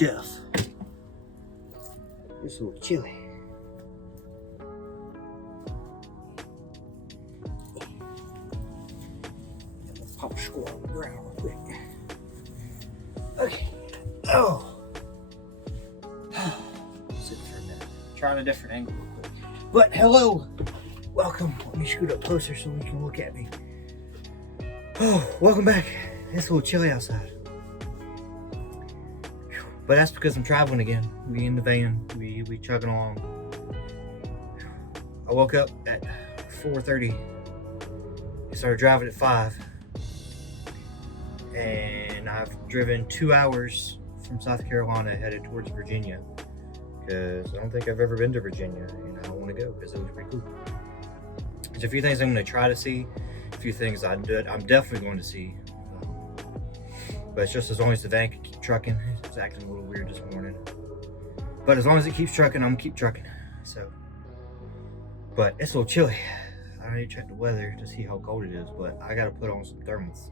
death. It's a little chilly. Pop a squat on the ground real quick. Okay. Oh. Sit for a minute. Trying a different angle real quick. But hello. Welcome. Let me scoot up closer so you can look at me. Oh, welcome back. It's a little chilly outside. But that's because I'm traveling again. We in the van. We chugging along. I woke up at 4:30. I started driving at 5. And I've driven 2 hours from South Carolina headed towards Virginia because I don't think I've ever been to Virginia and I want to go because it was pretty cool. There's a few things I'm going to try to see, a few things I'm definitely going to see, but it's just as long as the van can keep trucking. It's acting a little weird this morning, but as long as it keeps trucking, I'm gonna keep trucking. So, but it's a little chilly. I need to check the weather to see how cold it is, but I got to put on some thermals.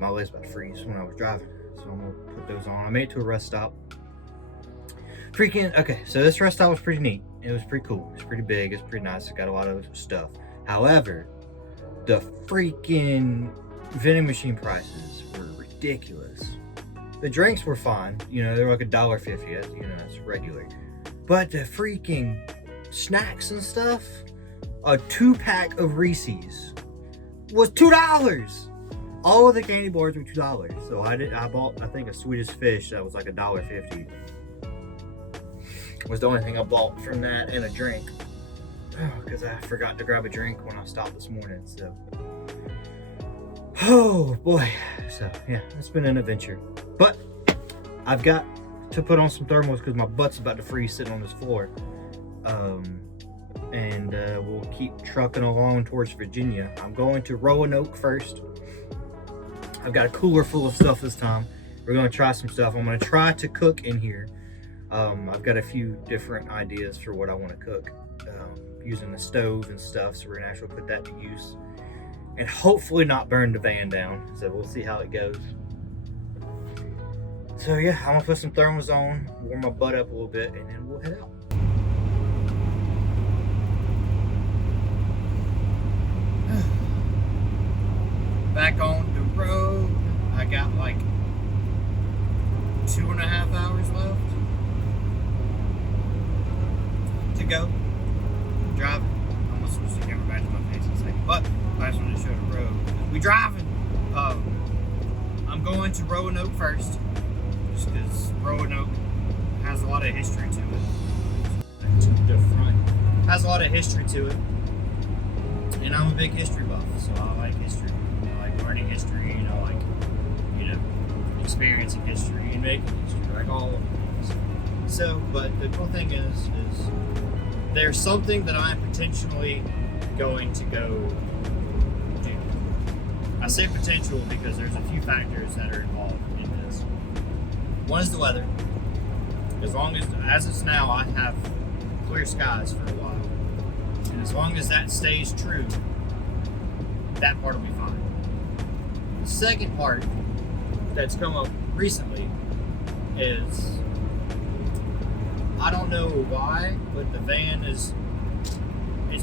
My leg's about to freeze when I was driving, so I'm gonna put those on. I made it to a rest stop. Okay, so this rest stop was pretty neat. It was pretty cool. It's pretty big. It's pretty nice. It's got a lot of stuff. However, the freaking vending machine prices were ridiculous. The drinks were fine. You know, they're like $1.50. You know, it's regular. But the freaking snacks and stuff, a 2-pack of Reese's was $2. All of the candy bars were $2. So I bought, I think, a Swedish Fish that was like $1.50. Was the only thing I bought from that, and a drink. Because I forgot to grab a drink when I stopped this morning. So, oh boy. So yeah, it's been an adventure. But I've got to put on some thermals because my butt's about to freeze sitting on this floor. And we'll keep trucking along towards Virginia. I'm going to Roanoke first. I've got a cooler full of stuff this time. We're going to try some stuff. I'm going to try to cook in here. I've got a few different ideas for what I want to cook using the stove and stuff. So we're going to actually put that to use and hopefully not burn the van down. So we'll see how it goes. So yeah, I'm going to put some thermals on, warm my butt up a little bit, and then we'll head out. Back on the road. I got like 2.5 hours left to go. Driving. I'm gonna switch the camera back to my face in a second, but I just wanted to show the road. We driving. I'm going to Roanoke first, just because Roanoke has a lot of history to it. To the front. Has a lot of history to it, and I'm a big history buff, so I like history. Learning history, and I like, experiencing history and making history, like all of things. So, but the cool thing is there's something that I'm potentially going to go do. I say potential because there's a few factors that are involved in this. One is the weather. As it's now, I have clear skies for a while, and as long as that stays true, that part will be fine. The second part that's come up recently is, I don't know why, but the van it's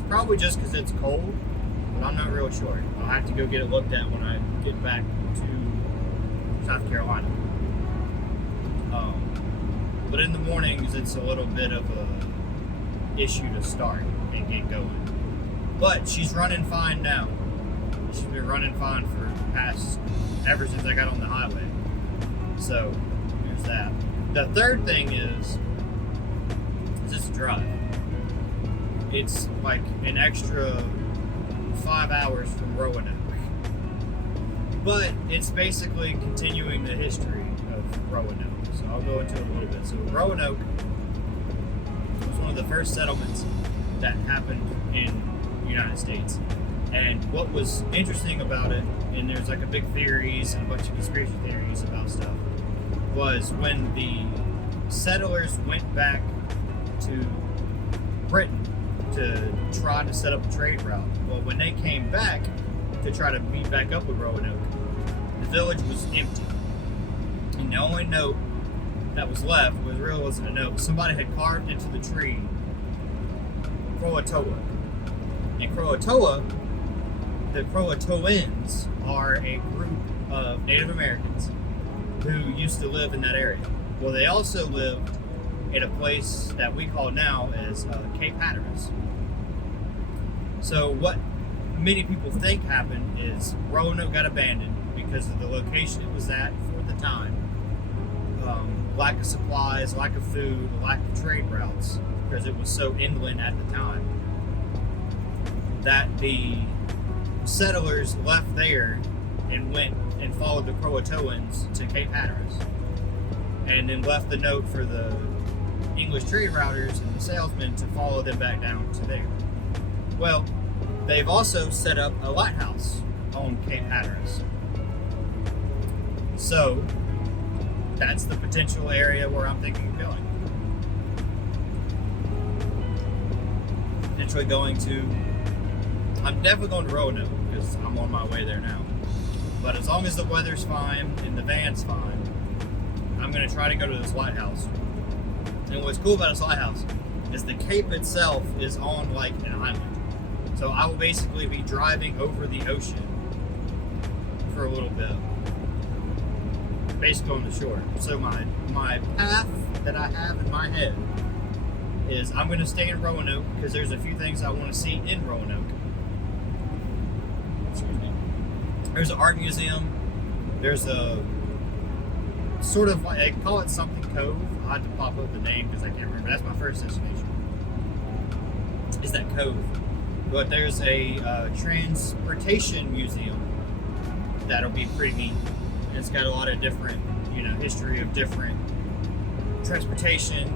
probably just because it's cold, but I'm not real sure. I'll have to go get it looked at when I get back to South Carolina. But in the mornings, it's a little bit of a issue to start and get going. But she's running fine now. She's been running fine for ever since I got on the highway. So there's that. The third thing is this drive. It's like an extra 5 hours from Roanoke, but it's basically continuing the history of Roanoke. So I'll go into it a little bit. So Roanoke was one of the first settlements that happened in the United States. And what was interesting about it, and there's like a big theories and a bunch of conspiracy theories about stuff, was when the settlers went back to Britain to try to set up a trade route. Well, when they came back to try to meet back up with Roanoke, the village was empty. And the only note that was left wasn't a note. Somebody had carved into the tree Croatoa. And Croatoa, the Croatoans are a group of Native Americans who used to live in that area. Well, they also lived in a place that we call now as Cape Hatteras. So what many people think happened is Roanoke got abandoned because of the location it was at for the time. Lack of supplies, lack of food, lack of trade routes, because it was so inland at the time, that the settlers left there and went and followed the Croatoans to Cape Hatteras, and then left the note for the English trade routers and the salesmen to follow them back down to there. Well, they've also set up a lighthouse on Cape Hatteras. So that's the potential area where I'm thinking of going. Potentially going to, I'm definitely going to Roanoke because I'm on my way there now. But as long as the weather's fine and the van's fine, I'm going to try to go to this lighthouse. And what's cool about this lighthouse is the cape itself is on like an island. So I will basically be driving over the ocean for a little bit, basically on the shore. So my path that I have in my head is I'm going to stay in Roanoke because there's a few things I want to see in Roanoke. Excuse me. There's an art museum. There's a sort of like, I call it something cove. I had to pop up the name because I can't remember. That's my first destination. Is that cove? But there's a transportation museum that'll be pretty neat. And it's got a lot of different, history of different transportation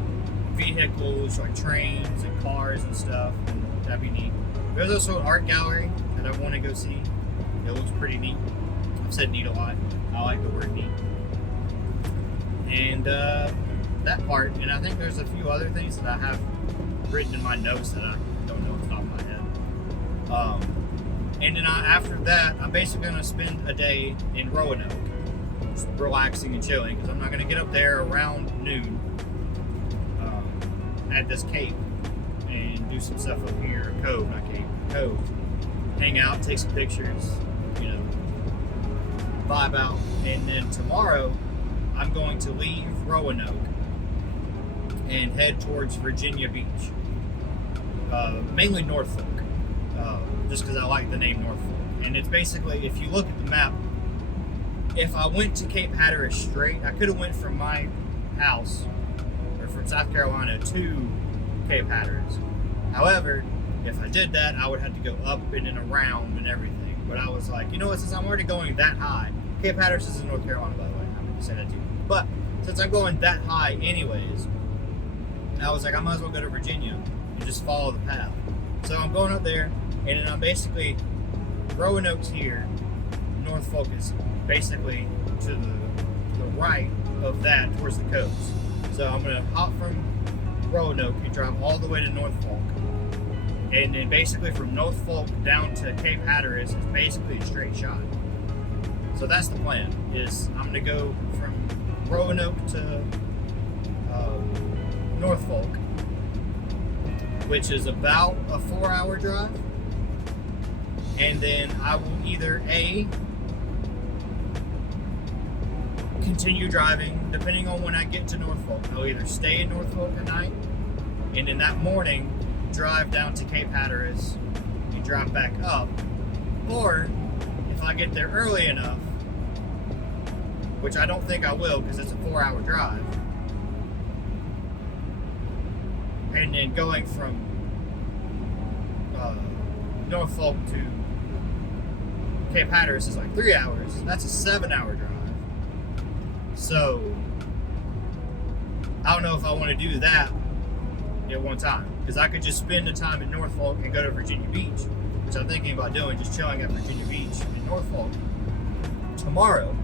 vehicles, like trains and cars and stuff. And that'd be neat. There's also an art gallery that I want to go see. It looks pretty neat. I've said neat a lot. I like the word neat. And that part, and I think there's a few other things that I have written in my notes that I don't know off the top of my head. And then after that, I'm basically going to spend a day in Roanoke, just relaxing and chilling, because I'm not going to get up there around noon at this cape and do some stuff up here, cove, hang out, take some pictures, vibe out. And then tomorrow, I'm going to leave Roanoke and head towards Virginia Beach, mainly Norfolk, just because I like the name Norfolk. And it's basically, if you look at the map, if I went to Cape Hatteras straight, I could have went from my house, or from South Carolina to Cape Hatteras. However, if I did that, I would have to go up and then around and everything. But I was like, since I'm already going that high, Cape Hatteras is in North Carolina, by the way. I'm going to say that to you. But since I'm going that high anyways, I was like, I might as well go to Virginia and just follow the path. So I'm going up there, and then I'm basically, Roanoke's here, Norfolk is basically to the right of that towards the coast. So I'm going to hop from Roanoke and drive all the way to Norfolk. And then basically from Norfolk down to Cape Hatteras is basically a straight shot. So that's the plan, is I'm going to go from Roanoke to Norfolk, which is about a 4-hour drive. And then I will either continue driving, depending on when I get to Norfolk. I'll either stay in Norfolk at night, and in that morning, drive down to Cape Hatteras and drive back up. Or, if I get there early enough, which I don't think I will because it's a 4-hour drive, and then going from Norfolk to Cape Hatteras is like 3 hours. That's a 7-hour drive. So I don't know if I want to do that at one time, because I could just spend the time in Norfolk and go to Virginia Beach, which I'm thinking about doing, just chilling at Virginia Beach in Norfolk tomorrow.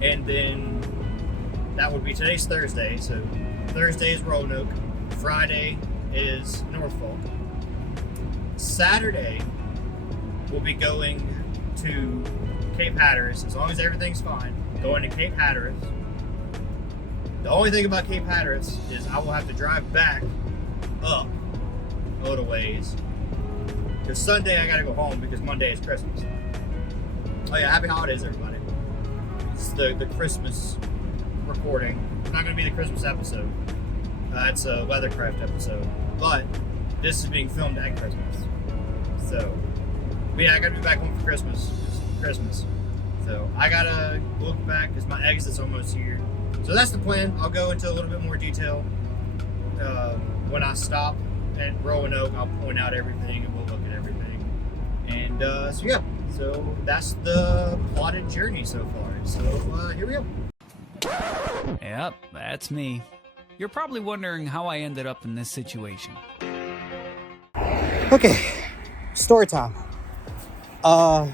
And then that would be, today's Thursday, so Thursday is Roanoke, Friday is Norfolk. Saturday we'll be going to Cape Hatteras, as long as everything's fine, going to Cape Hatteras, The only thing about Cape Hatteras is I will have to drive back up a little ways. Because Sunday I gotta go home because Monday is Christmas. Oh yeah, happy holidays everybody. It's the Christmas recording. It's not gonna be the Christmas episode. It's a Weathercraft episode. But this is being filmed at Christmas. So, but yeah, I gotta be back home for Christmas. It's Christmas. So I gotta look back because my exit's almost here. So that's the plan. I'll go into a little bit more detail when I stop at Roanoke. I'll point out everything and we'll look at everything. And so yeah, so that's the plotted journey so far. So here we go. Yep, that's me. You're probably wondering how I ended up in this situation. Okay, story time. I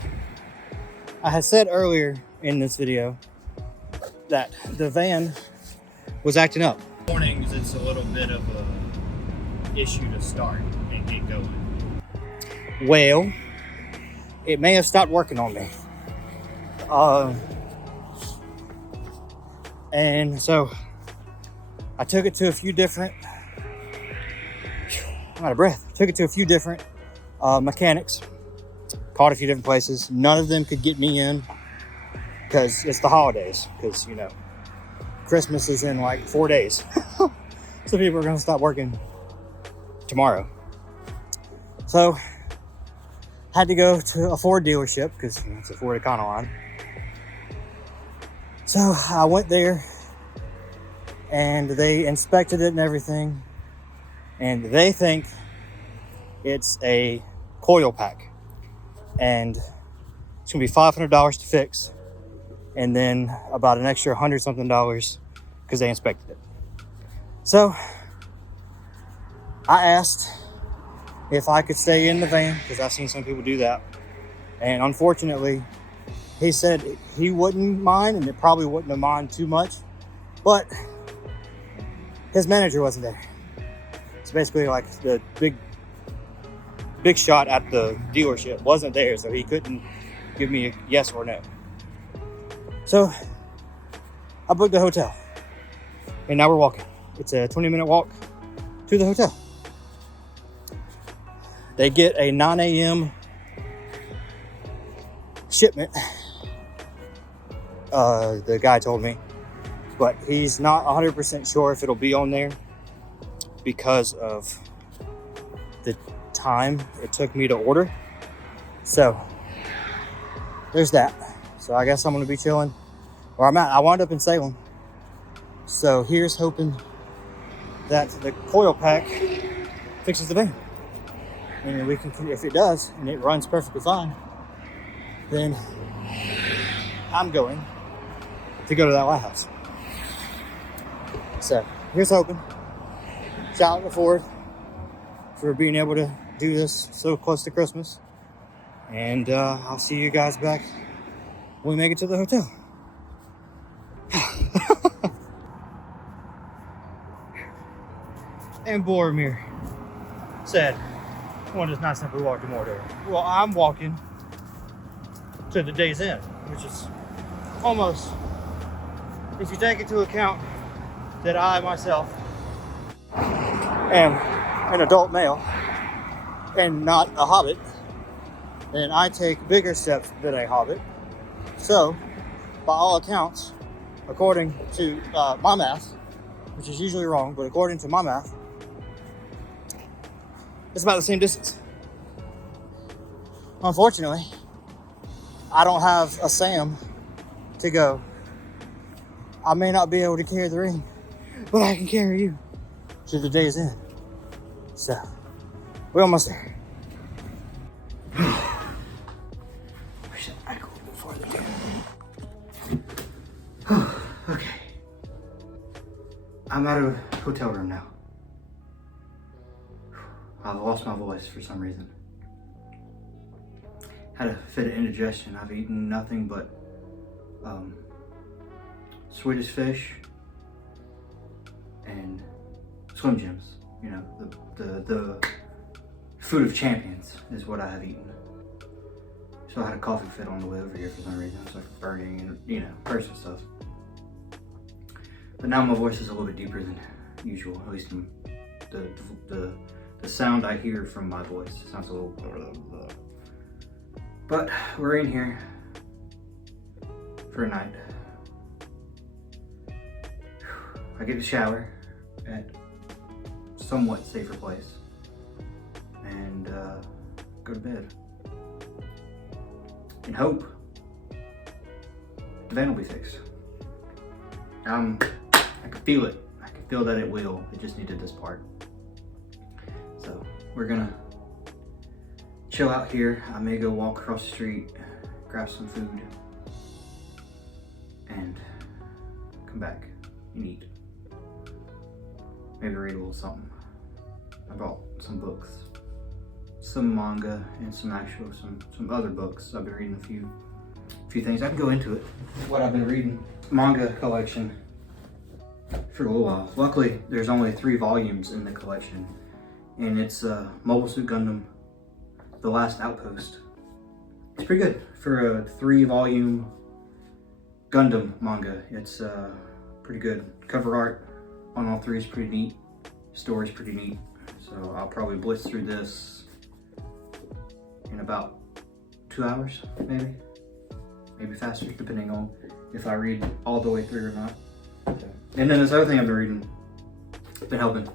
had said earlier in this video that the van was acting up. Mornings, it's a little bit of a issue to start and get going. Well, it may have stopped working on me. And so I took it to a few different, I'm out of breath. Took it to a few different mechanics. Called a few different places. None of them could get me in because it's the holidays. Because, you know, Christmas is in like 4 days. So people are going to stop working tomorrow. So had to go to a Ford dealership because it's a Ford Econoline. So I went there and they inspected it and everything. And they think it's a coil pack. And it's gonna be $500 to fix, and then about an extra $100 something because they inspected it. So I asked if I could stay in the van because I've seen some people do that, and unfortunately, he said he wouldn't mind, and it probably wouldn't have mind too much, but his manager wasn't there. It's basically like the big shot at the dealership wasn't there, so he couldn't give me a yes or no. So I booked a hotel, and now we're walking. It's a 20-minute walk to the hotel. They get a 9 a.m. shipment, the guy told me, but he's not 100% sure if it'll be on there because of the time it took me to order. So there's that. So I guess I'm gonna be chilling where I'm at. I wound up in Salem, so here's hoping that the coil pack fixes the van, and we can, if it does and it runs perfectly fine, then I'm going to go to that Lighthouse. So here's hoping. Shout out to Ford for being able to do this so close to Christmas. And I'll see you guys back when we make it to the hotel. And Boromir said, one does not simply walk to Mordor. Well, I'm walking to the day's end, which is almost, if you take into account that I myself am an adult male and not a hobbit, then I take bigger steps than a hobbit. So, by all accounts, according to my math, which is usually wrong, but according to my math, it's about the same distance. Unfortunately, I don't have a Sam to go. I may not be able to carry the ring, but I can carry you to the day's end. So, we're almost there. Wish I could go before the day. Okay. I'm at a hotel room now. I've lost my voice for some reason. Had a fit of indigestion. I've eaten nothing but Swedish fish and Slim Jims. You know, the food of champions is what I have eaten. So I had a coffee fit on the way over here for some reason. It's like burning and, you know, personal stuff. But now my voice is a little bit deeper than usual, at least in the sound I hear from my voice. It sounds a little blah. But we're in here for a night. I get to shower at a somewhat safer place and go to bed and hope the van will be fixed. I can feel it. I can feel that it will. It just needed this part. So we're gonna chill out here. I may go walk across the street, grab some food, and come back and eat. Maybe read a little something. I bought some books, some manga, and some other books. I've been reading a few things. I can go into it. What I've been reading, manga collection for a little while. Luckily, there's only 3 volumes in the collection, and it's Mobile Suit Gundam: The Last Outpost. It's pretty good for a 3-volume Gundam manga. It's pretty good. Cover art on all 3 is pretty neat. Story's pretty neat. So I'll probably blitz through this in about 2 hours, maybe faster, depending on if I read all the way through or not. Okay. And then this other thing I've been reading, it's been helping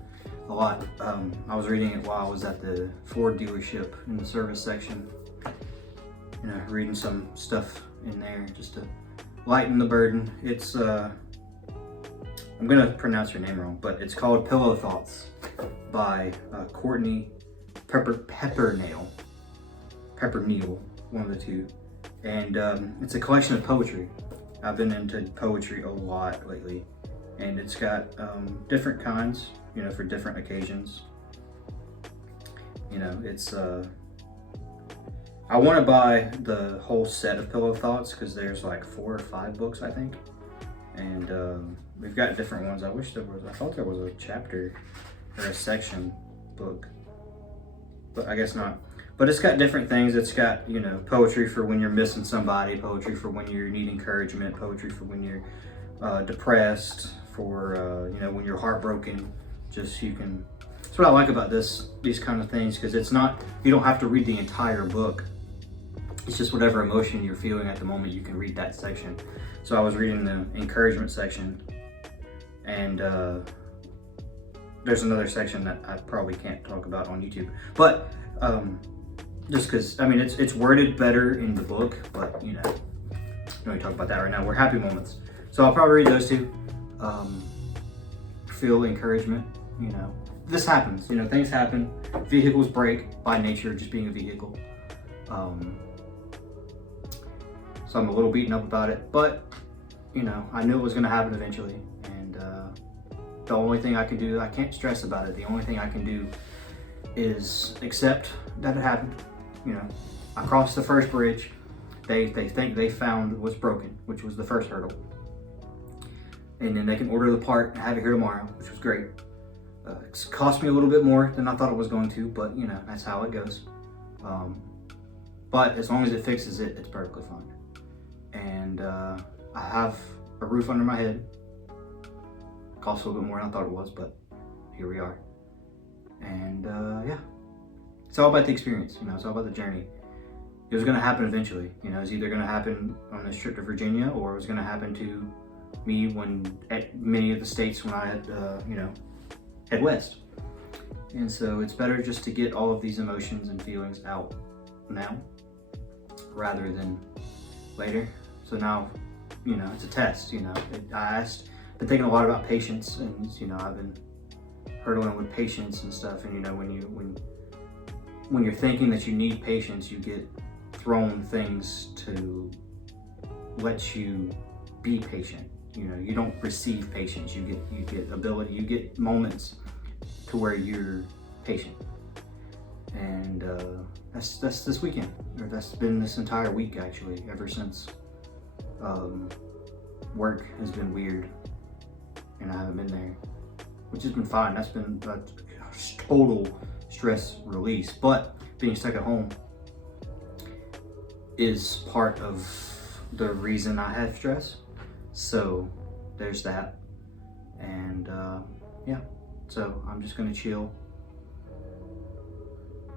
a lot. I was reading it while I was at the Ford dealership in the service section. Reading some stuff in there just to lighten the burden. It's I'm gonna pronounce your name wrong, but it's called Pillow Thoughts by Courtney Pepperneal, one of the two. And it's a collection of poetry. I've been into poetry a lot lately, and it's got different kinds, for different occasions. It's I want to buy the whole set of Pillow Thoughts because there's like 4 or 5 books, I think, and we've got different ones. I thought there was a chapter or a section book, but I guess not. But it's got different things. It's got, poetry for when you're missing somebody, poetry for when you need encouragement, poetry for when you're depressed, for, when you're heartbroken. That's what I like about these kind of things, because it's not, you don't have to read the entire book. It's just whatever emotion you're feeling at the moment, you can read that section. So I was reading the encouragement section, and there's another section that I probably can't talk about on YouTube. But, just because, it's worded better in the book, but we don't talk about that right now. We're happy moments. So I'll probably read those 2. Feel encouragement, This happens, things happen. Vehicles break by nature, just being a vehicle. So I'm a little beaten up about it, but, I knew it was gonna happen eventually. And the only thing I can do, I can't stress about it. The only thing I can do is accept that it happened. I crossed the first bridge. They think they found what's broken, which was the first hurdle. And then they can order the part and have it here tomorrow, which was great. It's cost me a little bit more than I thought it was going to, but that's how it goes. But as long as it fixes it, it's perfectly fine. And I have a roof under my head. Cost a little bit more than I thought it was, but here we are. And yeah, it's all about the experience, it's all about the journey. It was gonna happen eventually, it was either gonna happen on this trip to Virginia, or it was gonna happen to me at many of the states when I had, head west. And so it's better just to get all of these emotions and feelings out now, rather than later. So now, it's a test, been thinking a lot about patience, and, I've been hurdling with patience and stuff. And, when you're thinking that you need patience, you get thrown things to let you be patient. You don't receive patience. You get ability. You get moments to where you're patient. And that's this weekend, or that's been this entire week actually. Ever since work has been weird, and I haven't been there, which has been fine. That's been a total stress release. But being stuck at home is part of the reason I have stress. So there's that. And yeah, so I'm just gonna chill,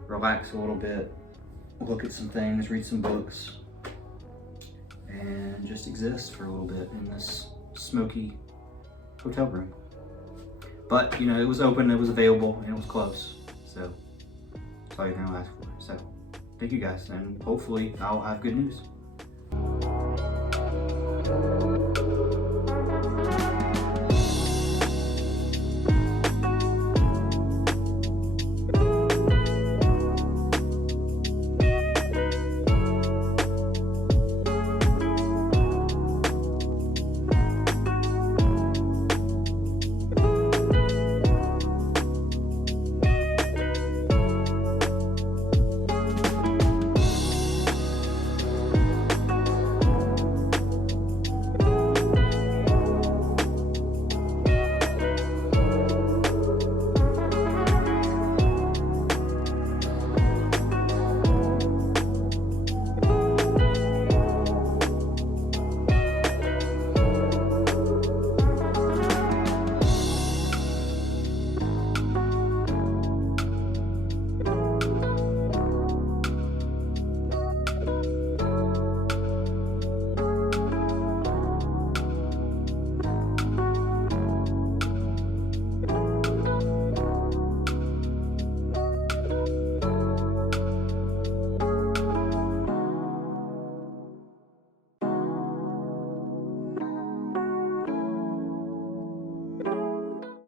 relax a little bit, look at some things, read some books, and just exist for a little bit in this smoky hotel room. But you know, it was open, it was available, and it was close, so that's all you're gonna ask for. So thank you guys, and hopefully I'll have good news.